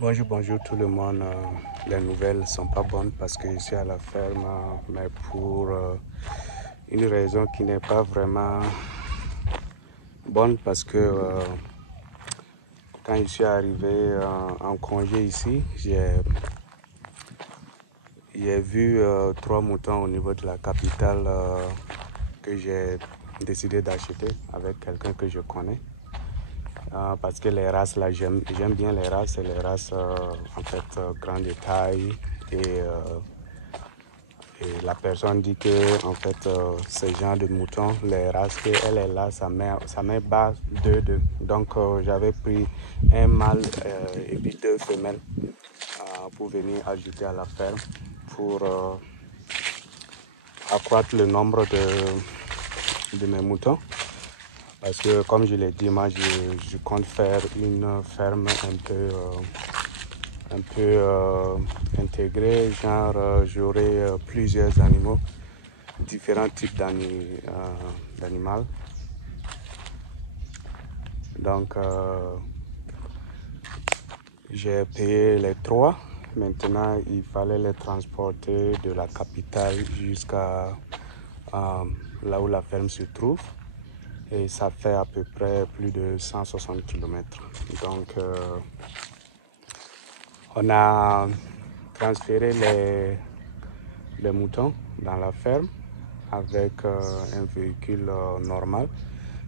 Bonjour tout le monde. Les nouvelles sont pas bonnes parce que je suis à la ferme, mais pour une raison qui n'est pas vraiment bonne parce que quand je suis arrivé en congé ici, j'ai vu 3 moutons au niveau de la capitale que j'ai décidé d'acheter avec quelqu'un que je connais. Parce que les races là, j'aime bien les races. C'est les races en fait grande de taille et la personne dit que en fait ce genre de moutons, les races qu'elle est là, ça met bas deux. Donc j'avais pris un mâle et puis 2 femelles pour venir ajouter à la ferme pour accroître le nombre de mes moutons. Parce que comme je l'ai dit, moi je compte faire une ferme un peu intégrée, genre j'aurai plusieurs animaux, différents types d'animaux. Donc j'ai payé les 3. Maintenant il fallait les transporter de la capitale jusqu'à là où la ferme se trouve. Et ça fait à peu près plus de 160 km. Donc, on a transféré les moutons dans la ferme avec un véhicule normal.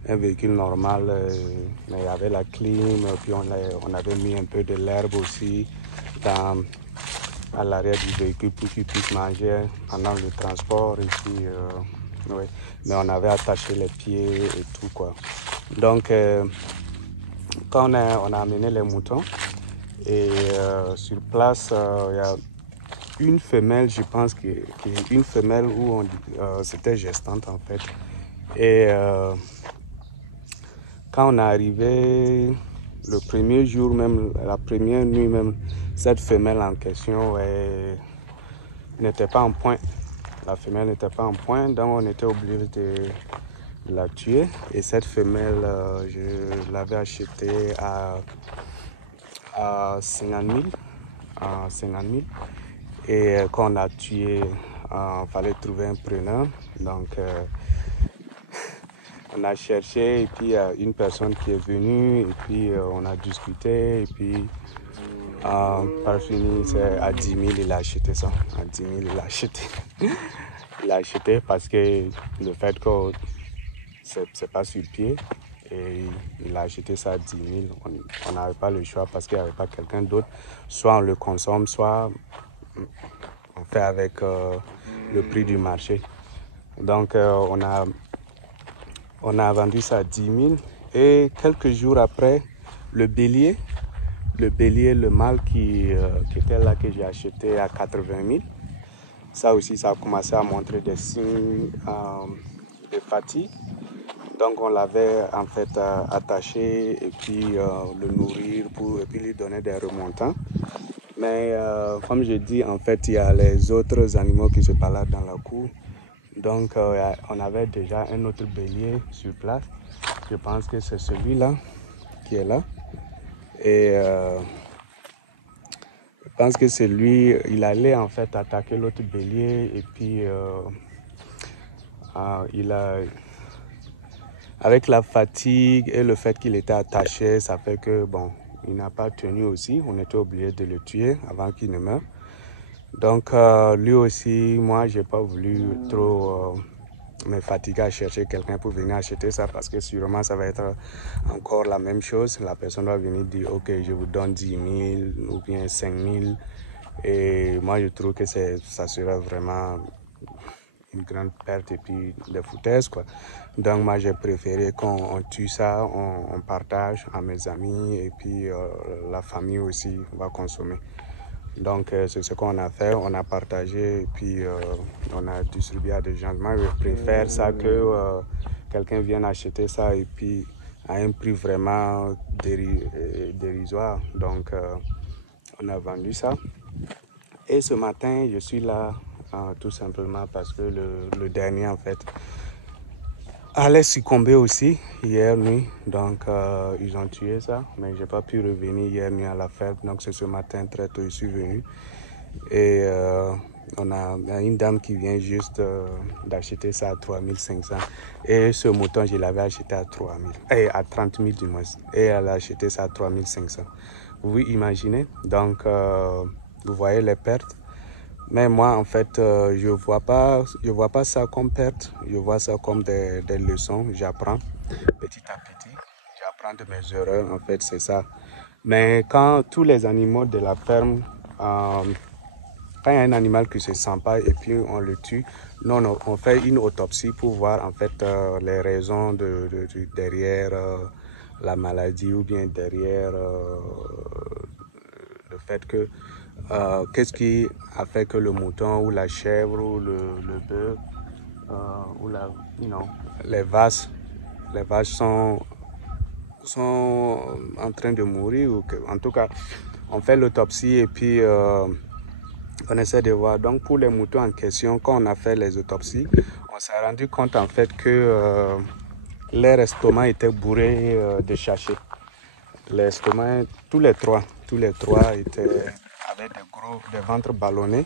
Un véhicule normal, mais il y avait la clim, puis on avait mis un peu de l'herbe aussi à l'arrière du véhicule pour qu'ils puissent manger pendant le transport. Et puis, oui. Mais on avait attaché les pieds et tout, quoi. Donc, quand on a amené les moutons, et sur place, il y a une femelle, je pense une femelle où c'était gestante en fait. Et quand on est arrivé le premier jour même, la première nuit même, cette femelle en question n'était pas en point. La femelle n'était pas en point, donc on était obligé de la tuer. Et cette femelle, je l'avais achetée à 50 000. Et quand on a tué, il fallait trouver un preneur. Donc, on a cherché et puis il y a une personne qui est venue et puis on a discuté et puis par fini, c'est à 10 000 il a acheté ça. À 10 000 il a acheté. Il a acheté parce que le fait que c'est pas sur pied et il a acheté ça à 10 000. On n'avait pas le choix parce qu'il n'y avait pas quelqu'un d'autre. Soit on le consomme, soit on fait avec le prix du marché. Donc on a vendu ça à 10 000 et quelques jours après, le bélier, le mâle qui était là que j'ai acheté à 80 000, ça aussi ça a commencé à montrer des signes de fatigue. Donc on l'avait en fait attaché et puis le nourrir et puis lui donner des remontants. Mais comme je dis, en fait, il y a les autres animaux qui se baladent dans la cour. Donc, on avait déjà un autre bélier sur place. Je pense que c'est celui-là qui est là. Et je pense que c'est lui, il allait en fait attaquer l'autre bélier. Et puis, avec la fatigue et le fait qu'il était attaché, ça fait que, bon, il n'a pas tenu aussi. On était obligé de le tuer avant qu'il ne meure. Donc lui aussi, moi j'ai pas voulu trop me fatiguer à chercher quelqu'un pour venir acheter ça parce que sûrement ça va être encore la même chose. La personne va venir dire ok je vous donne 10 000 ou bien 5 000 et moi je trouve que ça serait vraiment une grande perte et puis de foutaise quoi. Donc moi j'ai préféré qu'on tue ça, on partage à mes amis et puis la famille aussi va consommer. Donc c'est ce qu'on a fait, on a partagé et puis on a distribué à des gens. Moi je préfère ça que quelqu'un vienne acheter ça et puis à un prix vraiment dérisoire. Donc on a vendu ça. Et ce matin je suis là tout simplement parce que le dernier en fait, allait succomber aussi hier nuit. Donc, ils ont tué ça. Mais je n'ai pas pu revenir hier nuit à la ferme. Donc, c'est ce matin très tôt, je suis venu. Et on a une dame qui vient juste d'acheter ça à 3500. Et ce mouton, je l'avais acheté à 3000. Et à 30 000 du moins. Et elle a acheté ça à 3500. Vous imaginez? Donc, vous voyez les pertes. Mais moi, en fait, je vois pas ça comme perte. Je vois ça comme des leçons. J'apprends petit à petit. J'apprends de mes erreurs, en fait, c'est ça. Mais quand tous les animaux de la ferme, quand il y a un animal qui ne se sent pas et puis on le tue, non, on fait une autopsie pour voir en fait les raisons derrière la maladie ou bien derrière le fait que qu'est-ce qui a fait que le mouton ou la chèvre ou le bœuf ou les vaches sont en train de mourir ou que, en tout cas on fait l'autopsie et puis on essaie de voir. Donc pour les moutons en question, quand on a fait les autopsies, on s'est rendu compte en fait que leur estomac était bourré de sachets. L'estomac, tous les trois avaient des ventres ballonnés.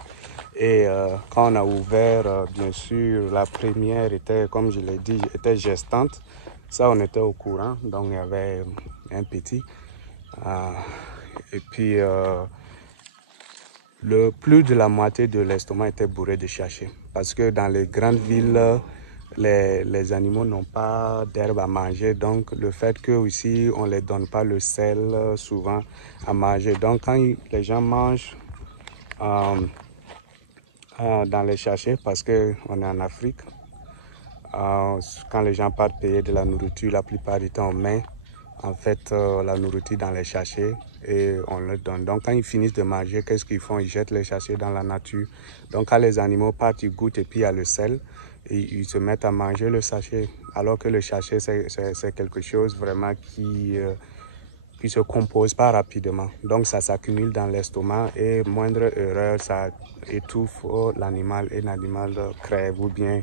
Et quand on a ouvert, bien sûr, la première était, comme je l'ai dit, était gestante. Ça, on était au courant. Donc il y avait un petit. Et puis plus de la moitié de l'estomac était bourré de sachets. Parce que dans les grandes villes, les animaux n'ont pas d'herbe à manger. Donc, le fait qu'ici, on ne les donne pas le sel souvent à manger. Donc, quand les gens mangent dans les sachets, parce qu'on est en Afrique, quand les gens partent payer de la nourriture, la plupart du temps, on met en fait la nourriture dans les sachets et on leur donne. Donc quand ils finissent de manger, qu'est-ce qu'ils font? Ils jettent les sachets dans la nature. Donc quand les animaux partent, ils goûtent et puis il y a le sel et ils se mettent à manger le sachet. Alors que le sachet, c'est quelque chose vraiment qui se compose pas rapidement. Donc ça s'accumule dans l'estomac et moindre erreur, ça étouffe l'animal et l'animal crève ou bien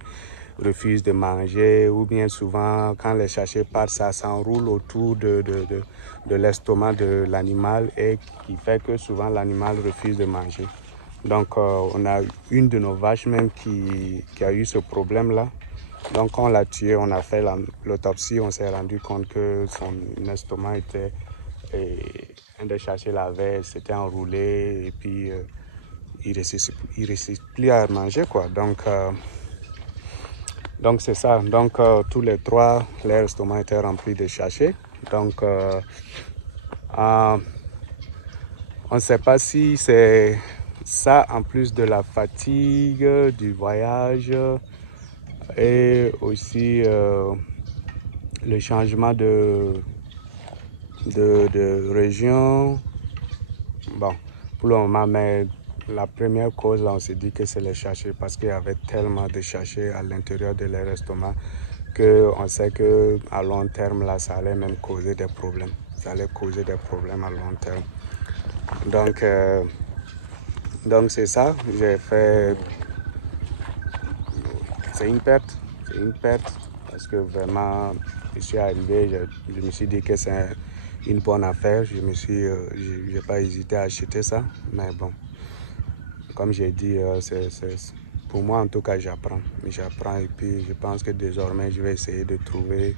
refuse de manger, ou bien souvent quand les sachets partent, ça s'enroule autour de l'estomac de l'animal et qui fait que souvent l'animal refuse de manger. Donc on a une de nos vaches même qui a eu ce problème-là. Donc quand on l'a tué, on a fait l'autopsie, on s'est rendu compte que son estomac était, un des sachets s'était enroulé et puis il ne résiste plus à manger quoi. Donc c'est ça. Donc tous les trois, leur estomac était rempli de sachets. Donc on ne sait pas si c'est ça en plus de la fatigue du voyage et aussi le changement de région. Bon, pour le moment, mais la première cause, là, on s'est dit que c'est les sachets parce qu'il y avait tellement de sachets à l'intérieur de leur estomac qu'on sait qu'à long terme, là, ça allait même causer des problèmes. Ça allait causer des problèmes à long terme. Donc c'est ça. J'ai fait... C'est une perte. C'est une perte parce que vraiment, je suis arrivé, je me suis dit que c'est une bonne affaire. J'ai pas hésité à acheter ça. Mais bon, comme j'ai dit, pour moi en tout cas, j'apprends et puis je pense que désormais, je vais essayer de trouver...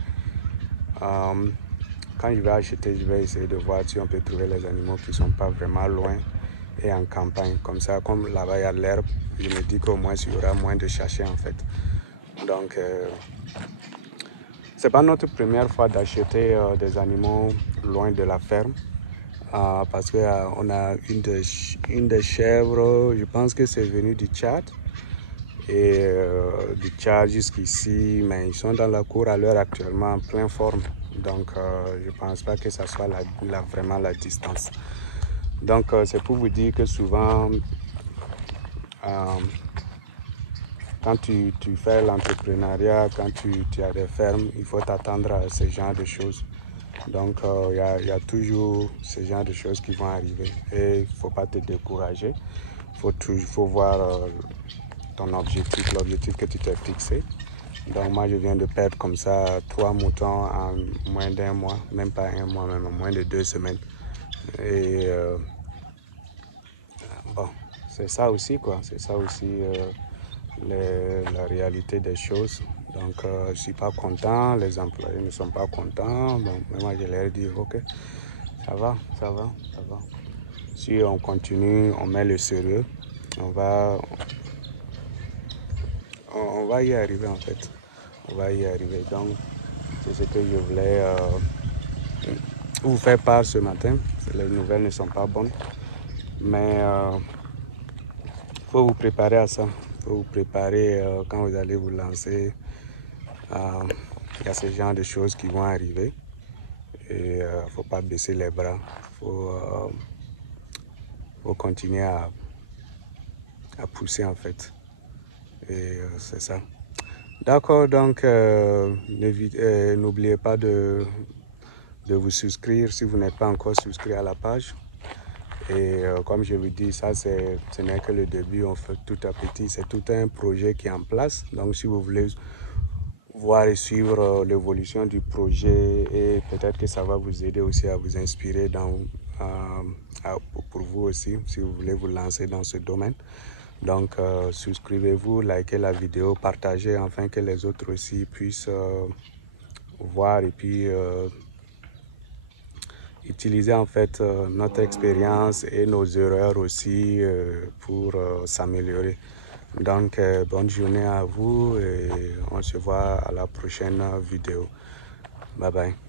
quand je vais acheter, je vais essayer de voir si on peut trouver les animaux qui ne sont pas vraiment loin et en campagne. Comme ça, comme là-bas, il y a l'herbe, je me dis qu'au moins, il y aura moins de sachets en fait. Donc, c'est pas notre première fois d'acheter des animaux loin de la ferme. Parce qu'on a une des chèvres, je pense que c'est venu du Tchad. Et du Tchad jusqu'ici, mais ils sont dans la cour à l'heure actuellement en pleine forme. Donc je ne pense pas que ça soit vraiment la distance. Donc c'est pour vous dire que souvent, quand tu fais l'entrepreneuriat, quand tu as des fermes, il faut t'attendre à ce genre de choses. Donc il y a toujours ce genre de choses qui vont arriver. Et il ne faut pas te décourager. Il faut voir ton objectif, l'objectif que tu t'es fixé. Donc moi je viens de perdre comme ça 3 moutons en moins d'1 mois, même pas 1 mois, même en moins de 2 semaines. Et bon, c'est ça aussi quoi, c'est ça aussi la réalité des choses. Donc je ne suis pas content, les employés ne sont pas contents. Bon, moi je leur dis ok, ça va, ça va, ça va. Si on continue, on met le sérieux, on va y arriver en fait. On va y arriver. Donc c'est ce que je voulais vous faire part ce matin. Les nouvelles ne sont pas bonnes, mais faut vous préparer à ça. Faut vous préparer quand vous allez vous lancer. Il y a ce genre de choses qui vont arriver et faut pas baisser les bras. Faut continuer à pousser en fait. Et c'est ça. D'accord, donc n'oubliez pas de vous souscrire si vous n'êtes pas encore souscrit à la page. Et comme je vous dis, ça ce n'est que le début, on fait tout à petit, c'est tout un projet qui est en place. Donc si vous voulez voir et suivre l'évolution du projet, et peut-être que ça va vous aider aussi à vous inspirer pour vous aussi, si vous voulez vous lancer dans ce domaine. Donc souscrivez-vous, likez la vidéo, partagez afin que les autres aussi puissent voir et puis utiliser en fait notre expérience et nos erreurs aussi pour s'améliorer. Donc bonne journée à vous et on se voit à la prochaine vidéo. Bye bye.